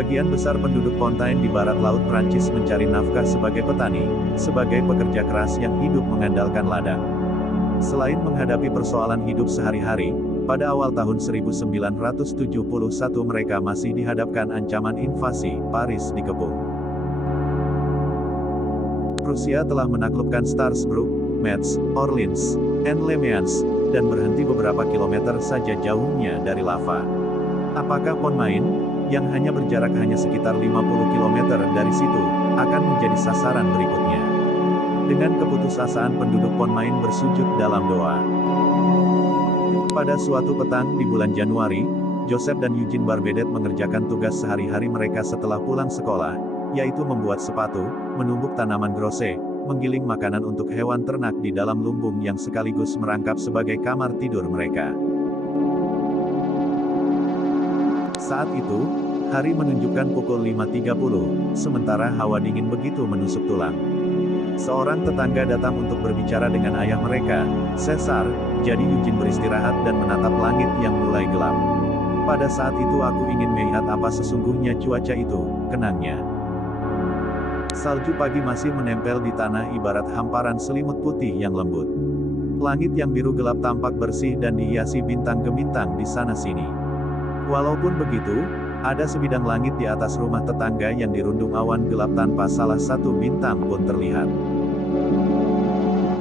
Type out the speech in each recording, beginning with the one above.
Sebagian besar penduduk Pontaine di barat laut Prancis mencari nafkah sebagai petani, sebagai pekerja keras yang hidup mengandalkan ladang. Selain menghadapi persoalan hidup sehari-hari, pada awal tahun 1971 mereka masih dihadapkan ancaman invasi, Paris dikepung. Prusia telah menaklukkan Strasbourg, Metz, Orleans, dan Le Mans, dan berhenti beberapa kilometer saja jauhnya dari Lava. Apakah Pontmain, yang hanya berjarak sekitar 50 km dari situ, akan menjadi sasaran berikutnya? Dengan keputusasaan penduduk Pontmain bersujud dalam doa. Pada suatu petang di bulan Januari, Joseph dan Eugene Barbedet mengerjakan tugas sehari-hari mereka setelah pulang sekolah, yaitu membuat sepatu, menumbuk tanaman grose, menggiling makanan untuk hewan ternak di dalam lumbung yang sekaligus merangkap sebagai kamar tidur mereka. Saat itu, hari menunjukkan pukul 5.30, sementara hawa dingin begitu menusuk tulang. Seorang tetangga datang untuk berbicara dengan ayah mereka, Cesar, jadi Eugene beristirahat dan menatap langit yang mulai gelap. Pada saat itu aku ingin melihat apa sesungguhnya cuaca itu, kenangnya. Salju pagi masih menempel di tanah ibarat hamparan selimut putih yang lembut. Langit yang biru gelap tampak bersih dan dihiasi bintang gemintang di sana-sini. Walaupun begitu, ada sebidang langit di atas rumah tetangga yang dirundung awan gelap tanpa salah satu bintang pun terlihat.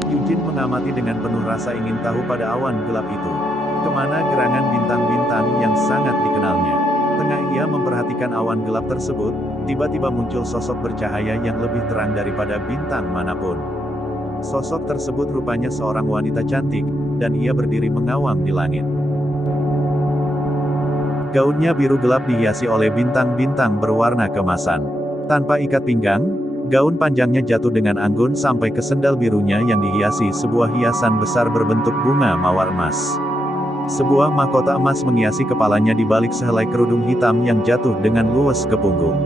Eugene mengamati dengan penuh rasa ingin tahu pada awan gelap itu. Kemana gerangan bintang-bintang yang sangat dikenalnya. Tengah ia memperhatikan awan gelap tersebut, tiba-tiba muncul sosok bercahaya yang lebih terang daripada bintang manapun. Sosok tersebut rupanya seorang wanita cantik, dan ia berdiri mengawang di langit. Gaunnya biru gelap dihiasi oleh bintang-bintang berwarna kemasan. Tanpa ikat pinggang, gaun panjangnya jatuh dengan anggun sampai ke sendal birunya yang dihiasi sebuah hiasan besar berbentuk bunga mawar emas. Sebuah mahkota emas menghiasi kepalanya di balik sehelai kerudung hitam yang jatuh dengan luwes ke punggung.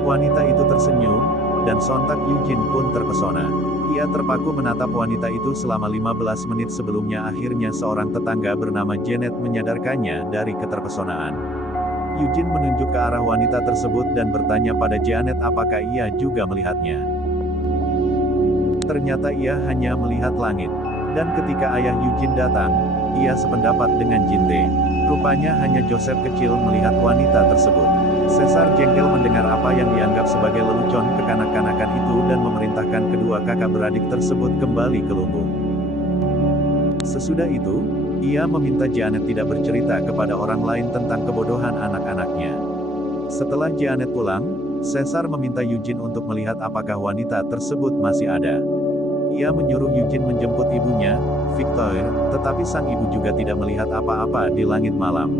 Wanita itu tersenyum, dan sontak Eugene pun terpesona. Ia terpaku menatap wanita itu selama 15 menit sebelumnya akhirnya seorang tetangga bernama Janet menyadarkannya dari keterpesonaan. Eugene menunjuk ke arah wanita tersebut dan bertanya pada Janet apakah ia juga melihatnya. Ternyata ia hanya melihat langit. Dan ketika ayah Eugene datang, ia sependapat dengan Jinte. Rupanya hanya Joseph kecil melihat wanita tersebut. Cesar jengkel mendengar apa yang dianggap sebagai lelucon kekanak-kanakan itu dan memerintahkan kedua kakak beradik tersebut kembali ke lumbung. Sesudah itu, ia meminta Janet tidak bercerita kepada orang lain tentang kebodohan anak-anaknya. Setelah Janet pulang, Cesar meminta Eugene untuk melihat apakah wanita tersebut masih ada. Ia menyuruh Eugene menjemput ibunya, Victoire, tetapi sang ibu juga tidak melihat apa-apa di langit malam.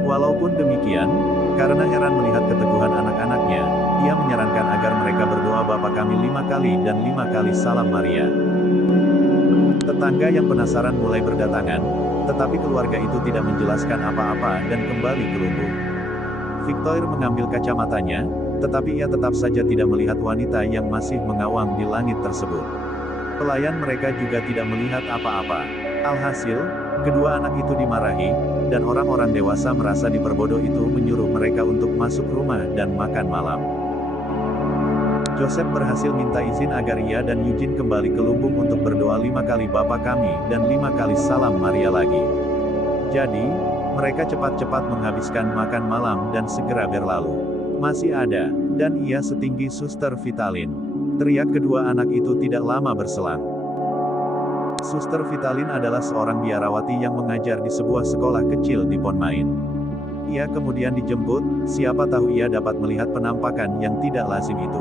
Walaupun demikian, karena heran melihat keteguhan anak-anaknya, ia menyarankan agar mereka berdoa Bapa Kami 5 kali dan 5 kali Salam Maria. Tetangga yang penasaran mulai berdatangan, tetapi keluarga itu tidak menjelaskan apa-apa dan kembali ke lumbung. Victoire mengambil kacamatanya, tetapi ia tetap saja tidak melihat wanita yang masih mengawang di langit tersebut. Pelayan mereka juga tidak melihat apa-apa. Alhasil, kedua anak itu dimarahi, dan orang-orang dewasa merasa diperbodoh itu menyuruh mereka untuk masuk rumah dan makan malam. Joseph berhasil minta izin agar ia dan Eugene kembali ke lumbung untuk berdoa 5 kali Bapa Kami dan 5 kali Salam Maria lagi. Jadi, mereka cepat-cepat menghabiskan makan malam dan segera berlalu. Masih ada, dan ia setinggi Suster Vitalin. Teriak kedua anak itu tidak lama berselang. Suster Vitalin adalah seorang biarawati yang mengajar di sebuah sekolah kecil di Pontmain. Ia kemudian dijemput, siapa tahu ia dapat melihat penampakan yang tidak lazim itu.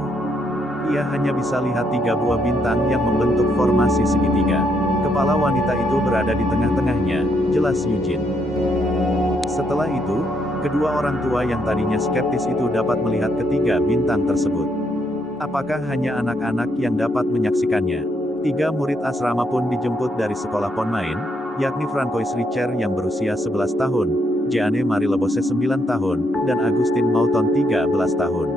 Ia hanya bisa lihat 3 buah bintang yang membentuk formasi segitiga. Kepala wanita itu berada di tengah-tengahnya, jelas Eugene. Setelah itu, kedua orang tua yang tadinya skeptis itu dapat melihat ketiga bintang tersebut. Apakah hanya anak-anak yang dapat menyaksikannya? 3 murid asrama pun dijemput dari sekolah Pontmain, yakni Francois Richer yang berusia 11 tahun, Jeanne Marie Lebose 9 tahun, dan Augustin Mouton 13 tahun.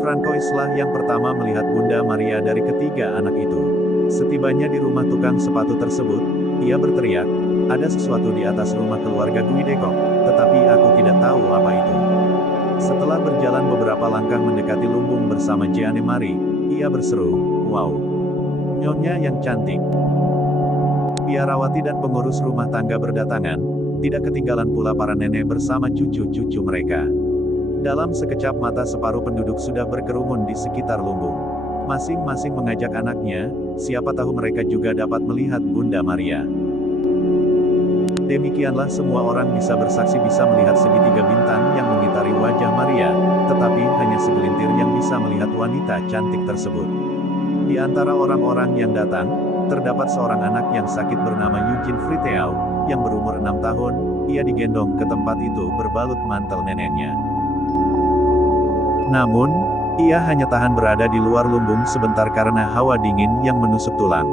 Francois lah yang pertama melihat Bunda Maria dari ketiga anak itu. Setibanya di rumah tukang sepatu tersebut, ia berteriak, ada sesuatu di atas rumah keluarga Guideko, tetapi aku tidak tahu apa itu. Setelah berjalan beberapa langkah mendekati lumbung bersama Jeanne Marie, ia berseru, wow, nyonya yang cantik. Biarawati dan pengurus rumah tangga berdatangan, tidak ketinggalan pula para nenek bersama cucu-cucu mereka. Dalam sekejap mata separuh penduduk sudah berkerumun di sekitar lumbung. Masing-masing mengajak anaknya, siapa tahu mereka juga dapat melihat Bunda Maria. Demikianlah semua orang bisa bersaksi bisa melihat segitiga bintang yang mengitari wajah Maria, tetapi hanya segelintir yang bisa melihat wanita cantik tersebut. Di antara orang-orang yang datang, terdapat seorang anak yang sakit bernama Eugene Friteau, yang berumur 6 tahun, ia digendong ke tempat itu berbalut mantel neneknya. Namun, ia hanya tahan berada di luar lumbung sebentar karena hawa dingin yang menusuk tulang.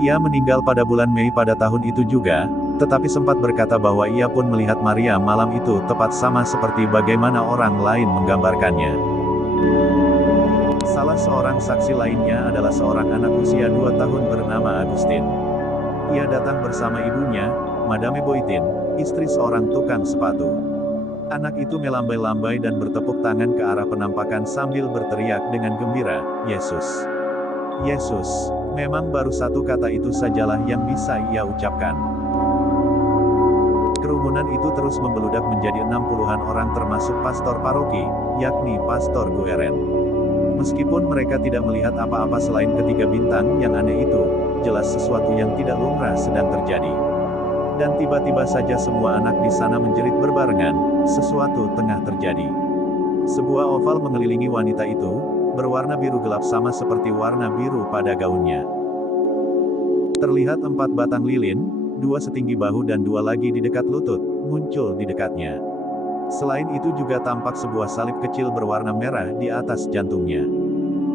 Ia meninggal pada bulan Mei pada tahun itu juga, tetapi sempat berkata bahwa ia pun melihat Maria malam itu tepat sama seperti bagaimana orang lain menggambarkannya. Salah seorang saksi lainnya adalah seorang anak usia 2 tahun bernama Agustin. Ia datang bersama ibunya, Madame Boitin, istri seorang tukang sepatu. Anak itu melambai-lambai dan bertepuk tangan ke arah penampakan sambil berteriak dengan gembira, Yesus. Yesus, memang baru satu kata itu sajalah yang bisa ia ucapkan. Kerumunan itu terus membeludak menjadi 60-an orang termasuk pastor paroki, yakni Pastor Gueren. Meskipun mereka tidak melihat apa-apa selain ketiga bintang yang aneh itu, jelas sesuatu yang tidak lumrah sedang terjadi. Dan tiba-tiba saja semua anak di sana menjerit berbarengan, sesuatu tengah terjadi. Sebuah oval mengelilingi wanita itu, berwarna biru gelap sama seperti warna biru pada gaunnya. Terlihat 4 batang lilin, 2 setinggi bahu dan 2 lagi di dekat lutut, muncul di dekatnya. Selain itu juga tampak sebuah salib kecil berwarna merah di atas jantungnya.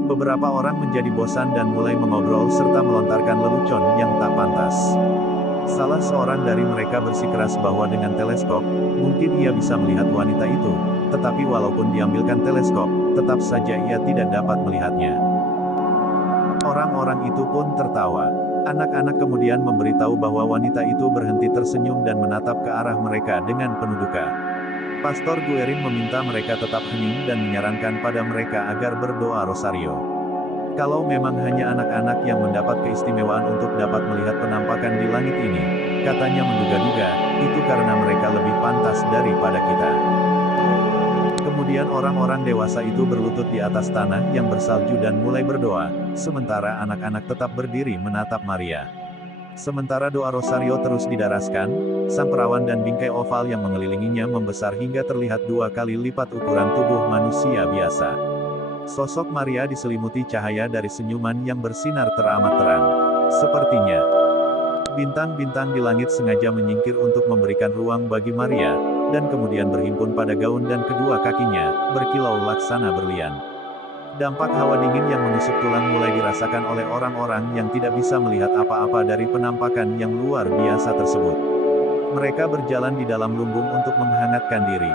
Beberapa orang menjadi bosan dan mulai mengobrol serta melontarkan lelucon yang tak pantas. Salah seorang dari mereka bersikeras bahwa dengan teleskop, mungkin ia bisa melihat wanita itu, tetapi walaupun diambilkan teleskop, tetap saja ia tidak dapat melihatnya. Orang-orang itu pun tertawa. Anak-anak kemudian memberitahu bahwa wanita itu berhenti tersenyum dan menatap ke arah mereka dengan penuh duka. Pastor Guerin meminta mereka tetap hening dan menyarankan pada mereka agar berdoa rosario. Kalau memang hanya anak-anak yang mendapat keistimewaan untuk dapat melihat penampakan di langit ini, katanya menduga-duga, itu karena mereka lebih pantas daripada kita. Kemudian orang-orang dewasa itu berlutut di atas tanah yang bersalju dan mulai berdoa, sementara anak-anak tetap berdiri menatap Maria. Sementara doa rosario terus didaraskan, sang perawan dan bingkai oval yang mengelilinginya membesar hingga terlihat 2 kali lipat ukuran tubuh manusia biasa. Sosok Maria diselimuti cahaya dari senyuman yang bersinar teramat terang. Sepertinya, bintang-bintang di langit sengaja menyingkir untuk memberikan ruang bagi Maria, dan kemudian berhimpun pada gaun dan kedua kakinya, berkilau laksana berlian. Dampak hawa dingin yang menusuk tulang mulai dirasakan oleh orang-orang yang tidak bisa melihat apa-apa dari penampakan yang luar biasa tersebut. Mereka berjalan di dalam lumbung untuk menghangatkan diri,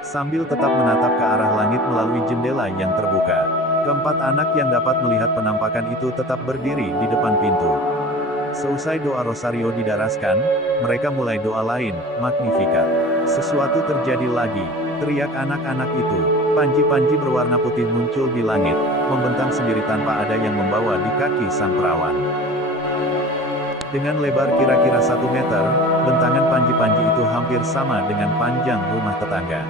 sambil tetap menatap ke arah langit melalui jendela yang terbuka. Keempat anak yang dapat melihat penampakan itu tetap berdiri di depan pintu. Seusai doa rosario didaraskan, mereka mulai doa lain, Magnificat. Sesuatu terjadi lagi, teriak anak-anak itu. Panji-panji berwarna putih muncul di langit, membentang sendiri tanpa ada yang membawa di kaki sang perawan. Dengan lebar kira-kira 1 meter, bentangan panji-panji itu hampir sama dengan panjang rumah tetangga.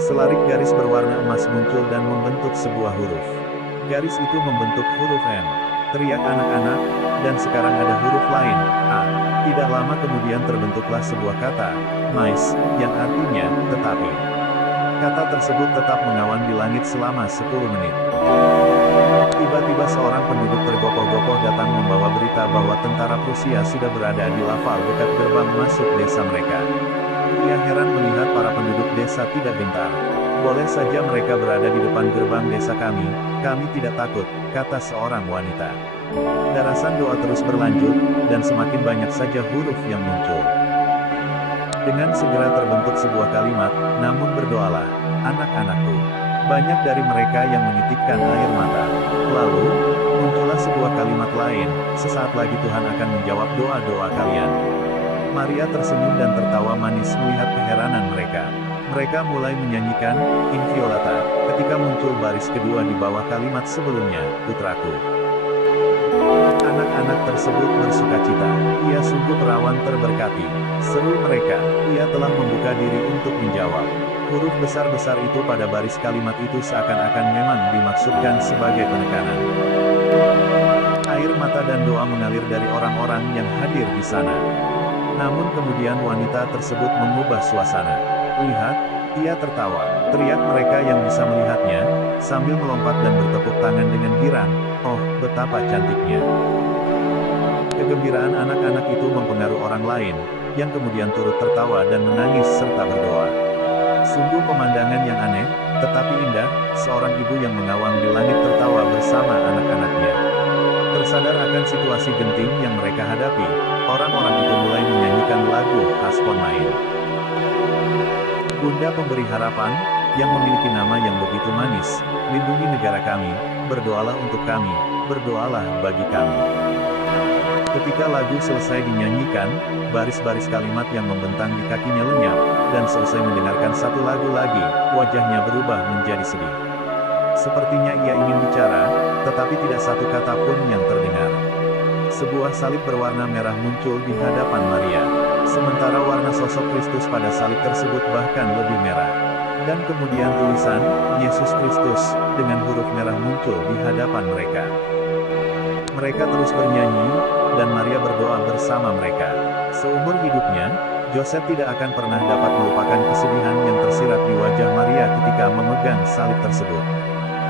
Selarik garis berwarna emas muncul dan membentuk sebuah huruf. Garis itu membentuk huruf M. Teriak anak-anak, dan sekarang ada huruf lain, A. Tidak lama kemudian terbentuklah sebuah kata, mais, yang artinya, tetapi. Kata tersebut tetap mengawan di langit selama 10 menit. Tiba-tiba seorang penduduk tergopoh-gopoh datang membawa berita bahwa tentara Prusia sudah berada di Laval dekat gerbang masuk desa mereka. Ia heran melihat para penduduk desa tidak gentar. Boleh saja mereka berada di depan gerbang desa kami tidak takut, kata seorang wanita. Darasan doa terus berlanjut, dan semakin banyak saja huruf yang muncul. Dengan segera terbentuk sebuah kalimat, namun berdoalah, anak-anakku. Banyak dari mereka yang menitikkan air mata. Lalu, muncullah sebuah kalimat lain, sesaat lagi Tuhan akan menjawab doa-doa kalian. Maria tersenyum dan tertawa manis melihat keheranan mereka. Mereka mulai menyanyikan, In Violata, ketika muncul baris kedua di bawah kalimat sebelumnya, Putraku. Anak-anak tersebut bersukacita. Ia sungguh perawan terberkati. Seru mereka. Ia telah membuka diri untuk menjawab. Huruf besar-besar itu pada baris kalimat itu seakan-akan memang dimaksudkan sebagai penekanan. Air mata dan doa mengalir dari orang-orang yang hadir di sana. Namun kemudian wanita tersebut mengubah suasana. Lihat, ia tertawa. Teriak mereka yang bisa melihatnya, sambil melompat dan bertepuk tangan dengan girang. Oh, betapa cantiknya. Kegembiraan anak-anak itu mempengaruhi orang lain, yang kemudian turut tertawa dan menangis serta berdoa. Sungguh pemandangan yang aneh, tetapi indah, seorang ibu yang mengawang di langit tertawa bersama anak-anaknya. Tersadar akan situasi genting yang mereka hadapi, orang-orang itu mulai menyanyikan lagu khas Ponmain. Bunda Pemberi Harapan, yang memiliki nama yang begitu manis, lindungi negara kami, berdoalah untuk kami, berdoalah bagi kami. Ketika lagu selesai dinyanyikan, baris-baris kalimat yang membentang di kakinya lenyap, dan selesai mendengarkan satu lagu lagi, wajahnya berubah menjadi sedih. Sepertinya ia ingin bicara, tetapi tidak satu kata pun yang terdengar. Sebuah salib berwarna merah muncul di hadapan Maria. Sementara warna sosok Kristus pada salib tersebut bahkan lebih merah. Dan kemudian tulisan, Yesus Kristus, dengan huruf merah muncul di hadapan mereka. Mereka terus bernyanyi, dan Maria berdoa bersama mereka. Seumur hidupnya, Joseph tidak akan pernah dapat melupakan kesedihan yang tersirat di wajah Maria ketika memegang salib tersebut.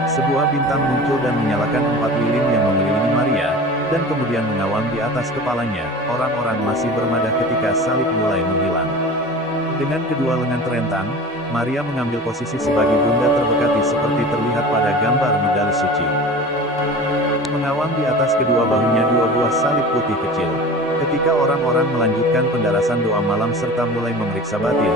Sebuah bintang muncul dan menyalakan 4 lilin yang mengelilingi Maria, dan kemudian mengawang di atas kepalanya. Orang-orang masih bermadah ketika salib mulai menghilang. Dengan kedua lengan terentang, Maria mengambil posisi sebagai bunda terberkati seperti terlihat pada gambar medali suci. Mengawang di atas kedua bahunya 2 buah salib putih kecil. Ketika orang-orang melanjutkan pendarasan doa malam serta mulai memeriksa batin,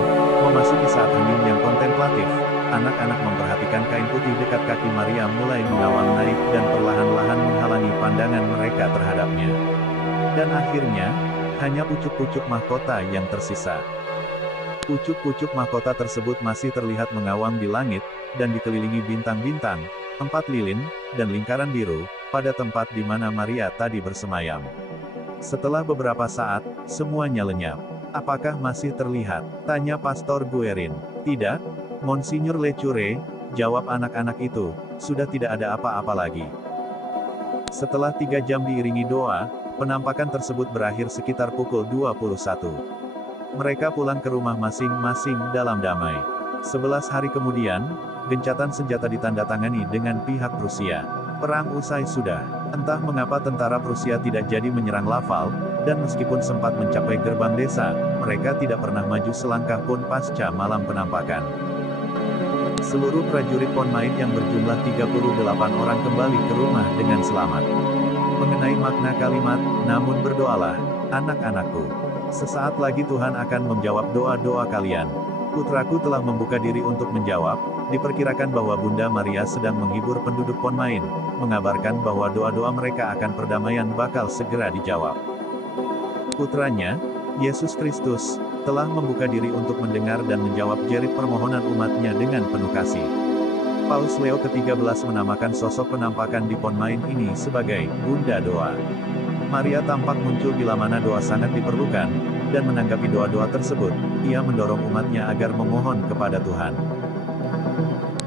memasuki saat hening yang kontemplatif, anak-anak memperhatikan kain putih dekat kaki Maria mulai mengawang naik dan perlahan-lahan menghalangi pandangan mereka terhadapnya. Dan akhirnya, hanya pucuk-pucuk mahkota yang tersisa. Pucuk-pucuk mahkota tersebut masih terlihat mengawang di langit, dan dikelilingi bintang-bintang, 4 lilin, dan lingkaran biru, pada tempat di mana Maria tadi bersemayam. Setelah beberapa saat, semuanya lenyap. Apakah masih terlihat? Tanya Pastor Guerin. Tidak, Monsignor Lecure, jawab anak-anak itu, sudah tidak ada apa-apa lagi. Setelah 3 jam diiringi doa, penampakan tersebut berakhir sekitar pukul 21. Mereka pulang ke rumah masing-masing dalam damai. 11 hari kemudian, gencatan senjata ditandatangani dengan pihak Prusia. Perang usai sudah. Entah mengapa tentara Prusia tidak jadi menyerang Laval, dan meskipun sempat mencapai gerbang desa, mereka tidak pernah maju selangkah pun pasca malam penampakan. Seluruh prajurit Ponmain yang berjumlah 38 orang kembali ke rumah dengan selamat. Mengenai makna kalimat, namun berdoalah, anak-anakku. Sesaat lagi Tuhan akan menjawab doa-doa kalian. Putraku telah membuka diri untuk menjawab. Diperkirakan bahwa Bunda Maria sedang menghibur penduduk Ponmain, mengabarkan bahwa doa-doa mereka akan perdamaian bakal segera dijawab. Putranya, Yesus Kristus, telah membuka diri untuk mendengar dan menjawab jerit permohonan umatnya dengan penuh kasih. Paus Leo ke-13 menamakan sosok penampakan di Ponmain ini sebagai Bunda Doa. Maria tampak muncul bila mana doa sangat diperlukan, dan menanggapi doa-doa tersebut, ia mendorong umatnya agar memohon kepada Tuhan.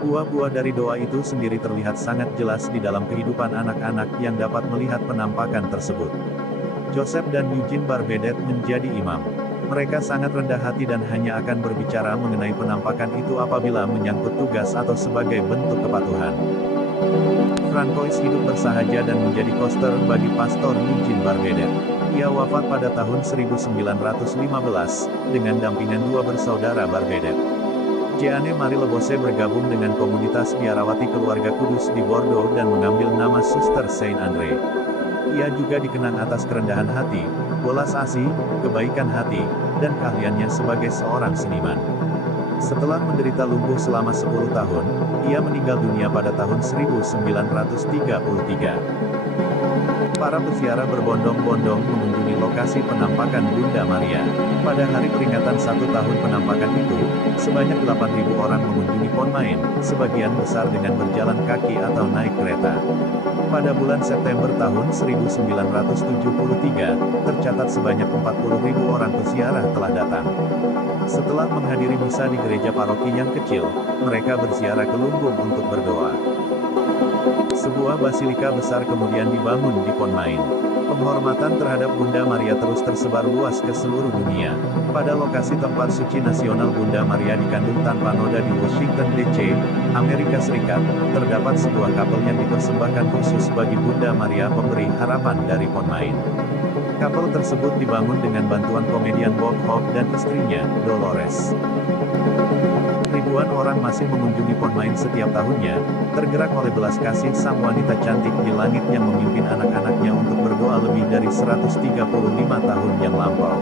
Buah-buah dari doa itu sendiri terlihat sangat jelas di dalam kehidupan anak-anak yang dapat melihat penampakan tersebut. Joseph dan Eugene Barbedette menjadi imam. Mereka sangat rendah hati dan hanya akan berbicara mengenai penampakan itu apabila menyangkut tugas atau sebagai bentuk kepatuhan. Francois hidup bersahaja dan menjadi koster bagi Pastor Eugene Barbedette. Ia wafat pada tahun 1915, dengan dampingan 2 bersaudara Barbedette. Jeanne Marie Lebose bergabung dengan komunitas biarawati keluarga kudus di Bordeaux dan mengambil nama Suster Saint Andre. Ia juga dikenang atas kerendahan hati, welas asih, kebaikan hati, dan keahliannya sebagai seorang seniman. Setelah menderita lumpuh selama 10 tahun, ia meninggal dunia pada tahun 1933. Para peziarah berbondong-bondong mengunjungi lokasi penampakan Bunda Maria. Pada hari peringatan 1 tahun penampakan itu, sebanyak 8.000 orang mengunjungi Ponmain, sebagian besar dengan berjalan kaki atau naik kereta. Pada bulan September tahun 1973, tercatat sebanyak 40.000 orang peziarah telah datang. Setelah menghadiri misa di gereja paroki yang kecil, mereka berziarah ke lumbung untuk berdoa. Sebuah basilika besar kemudian dibangun di Ponmain. Penghormatan terhadap Bunda Maria terus tersebar luas ke seluruh dunia. Pada lokasi tempat suci nasional Bunda Maria di kandung tanpa noda di Washington, D.C., Amerika Serikat, terdapat sebuah kapel yang dipersembahkan khusus bagi Bunda Maria pemberi harapan dari Ponmain. Kapel tersebut dibangun dengan bantuan komedian Bob Hope dan istrinya, Dolores. Ribuan orang masih mengunjungi Ponmain setiap tahunnya, tergerak oleh belas kasih sang wanita cantik di langit yang memimpin anak-anaknya untuk berdoa lebih dari 135 tahun yang lampau.